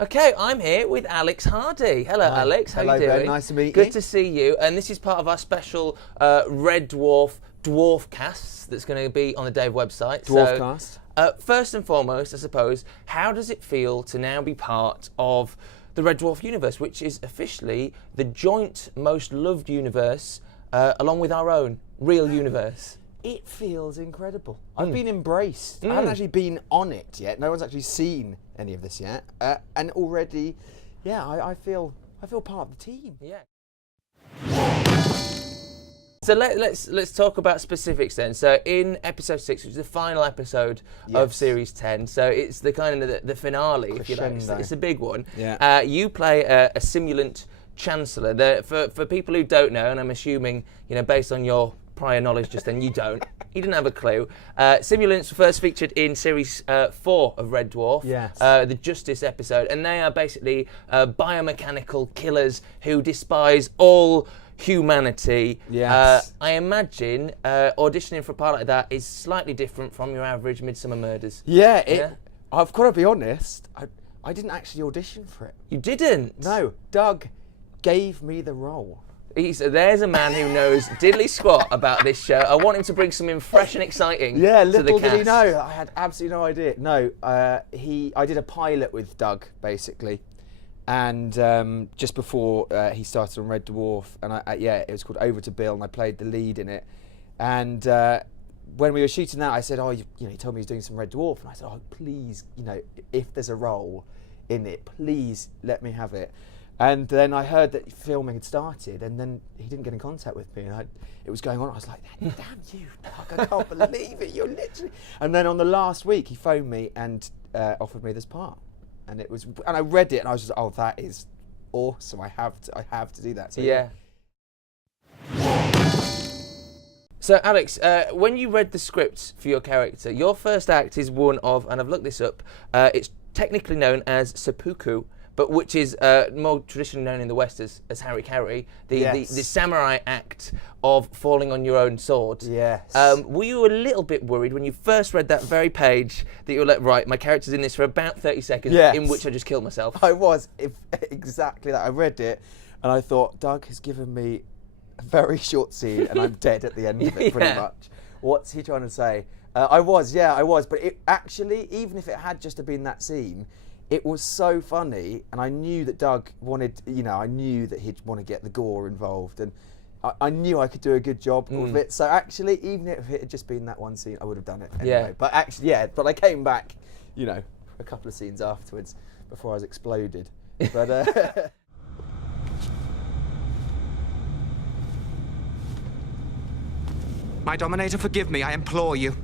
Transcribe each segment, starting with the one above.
Okay, I'm here with Alex Hardy. Hello, Hi. Alex. How Hello, you doing? Ben. Nice to meet you. Good to see you. And this is part of our special Red Dwarf casts that's going to be on the Dave website. Dwarfcast. First and foremost, I suppose, how does it feel to now be part of the Red Dwarf universe, which is officially the joint most loved universe, along with our own real universe? It feels incredible. I've been embraced. I haven't actually been on it yet. No one's actually seen any of this yet. And already, yeah, I feel part of the team. Yeah. So let's talk about specifics then. So in episode 6, which is the final episode of series 10, so it's the kind of the finale, if you like. It's a big one. Yeah. You play a simulant Chancellor. For people who don't know, and I'm assuming, based on your prior knowledge just then, you didn't have a clue. Simulants were first featured in series 4 of Red Dwarf, Yes. the Justice episode, and they are basically biomechanical killers who despise all humanity. Yes. I imagine auditioning for a part like that is slightly different from your average Midsummer Murders. Yeah, I've got to be honest, I didn't actually audition for it. You didn't? No, Doug gave me the role. There's a man who knows diddly squat about this show. I want him to bring something fresh and exciting Yeah, to the little did he cast. know. I had absolutely no idea. No, I did a pilot with Doug, basically. And just before he started on Red Dwarf, and it was called Over to Bill, and I played the lead in it. And when we were shooting that, I said, he told me he's doing some Red Dwarf, and I said, please, if there's a role in it, please let me have it. And then I heard that filming had started, and then he didn't get in contact with me, and it was going on. I was like, damn you, Doug, I can't believe it, you're literally... And then on the last week, he phoned me and offered me this part. And I read it, and I was just, that is awesome. I have to do that. So, yeah. So Alex, when you read the script for your character, your first act is one of, and I've looked this up, it's technically known as seppuku, but which is more traditionally known in the West as harikari, the samurai act of falling on your own sword. Yes. Were you a little bit worried when you first read that very page that you were like, right, my character's in this for about 30 seconds, in which I just killed myself? I was, exactly that. I read it, and I thought, Doug has given me a very short scene, and I'm dead at the end of it, pretty much. What's he trying to say? I was, but it actually, even if it had just been that scene, it was so funny, and I knew that Doug wanted, I knew that he'd want to get the gore involved, and I knew I could do a good job with it. So actually, even if it had just been that one scene, I would have done it anyway. Yeah. But actually, but I came back, a couple of scenes afterwards before I was exploded. But My Dominator, forgive me, I implore you.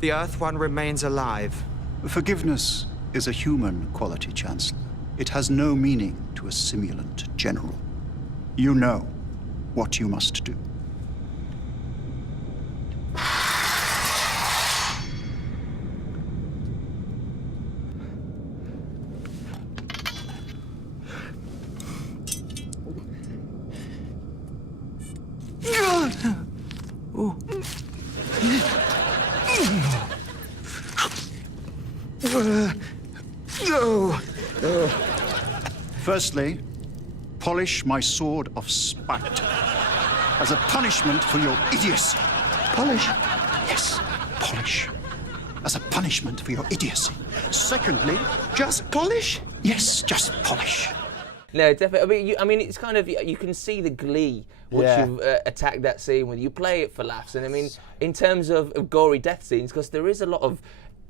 The Earth One remains alive. Forgiveness is a human quality, Chancellor. It has no meaning to a simulant general. You know what you must do. Firstly, polish my sword of spite as a punishment for your idiocy. Polish? Yes, polish. As a punishment for your idiocy. Secondly, Just polish? yes, just polish. No, definitely. I mean, it's kind of, you can see the glee once you've attacked that scene when you play it for laughs. And I mean, in terms of gory death scenes, because there is a lot of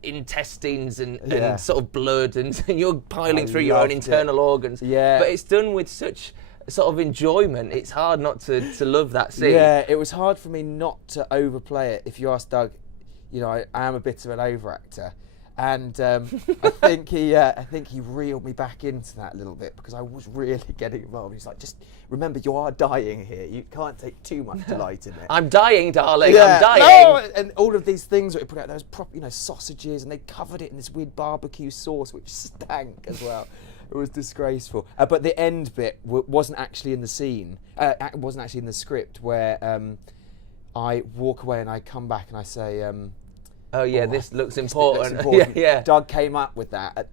intestines and sort of blood, and you're piling through your own internal organs. Yeah. But it's done with such sort of enjoyment. It's hard not to love that scene. Yeah, it was hard for me not to overplay it. If you ask Doug, I am a bit of an overactor. And I think he reeled me back into that a little bit, because I was really getting involved. He's like, just remember, you are dying here. You can't take too much delight in it. I'm dying, darling. Yeah. I'm dying. No! And all of these things that we put out, those proper, sausages, and they covered it in this weird barbecue sauce, which stank as well. It was disgraceful. But the end bit wasn't actually in the scene. It wasn't actually in the script, where I walk away and I come back and I say, Oh yeah, "Oh, this looks this bit important. looks important." Yeah. Doug came up with that,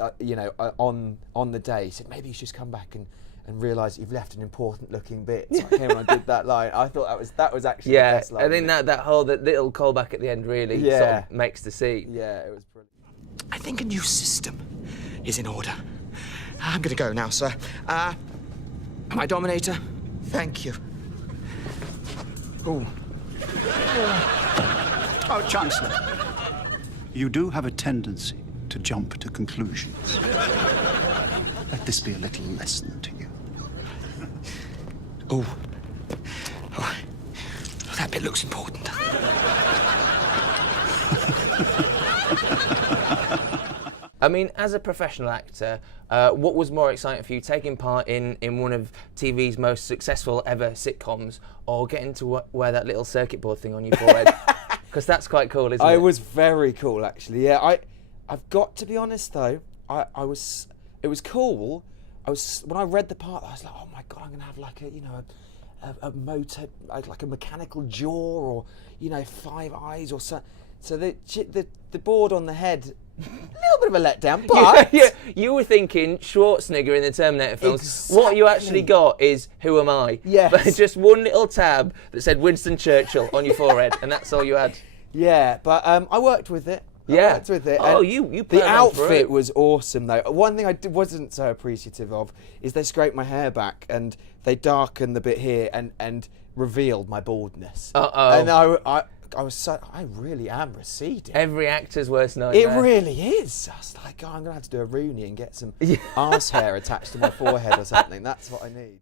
on the day. He said, maybe you should just come back and realise you've left an important looking bit. So I came and I did that line. I thought that was actually the best line. I think that little callback at the end really sort of makes the scene. Yeah, it was brilliant. I think a new system is in order. I'm gonna go now, sir. My Dominator, thank you. Ooh. Oh, Chancellor, you do have a tendency to jump to conclusions. Let this be a little lesson to you. Ooh. Oh, that bit looks important. I mean, as a professional actor, what was more exciting for you, taking part in one of TV's most successful ever sitcoms, or getting to wear that little circuit board thing on your forehead? Because that's quite cool, isn't it? It was very cool, actually. Yeah, I've got to be honest though. It was cool. When I read the part, I was like, oh my god, I'm gonna have like a motor, like a mechanical jaw, or 5 eyes or so. So the board on the head, a little bit of a letdown, but yeah, you were thinking Schwarzenegger in the Terminator films. Exactly. What you actually got is Who Am I? Yes. But just one little tab that said Winston Churchill on your forehead, and that's all you had. Yeah, but I worked with it. I worked with it. Oh, and you the planned on for outfit it. was awesome though. One thing I wasn't so appreciative of is they scraped my hair back and they darkened the bit here and revealed my baldness. And I really am receding. Every actor's worst nightmare. It really is. I was like, oh, I'm gonna have to do a Rooney and get some arse hair attached to my forehead or something. That's what I need.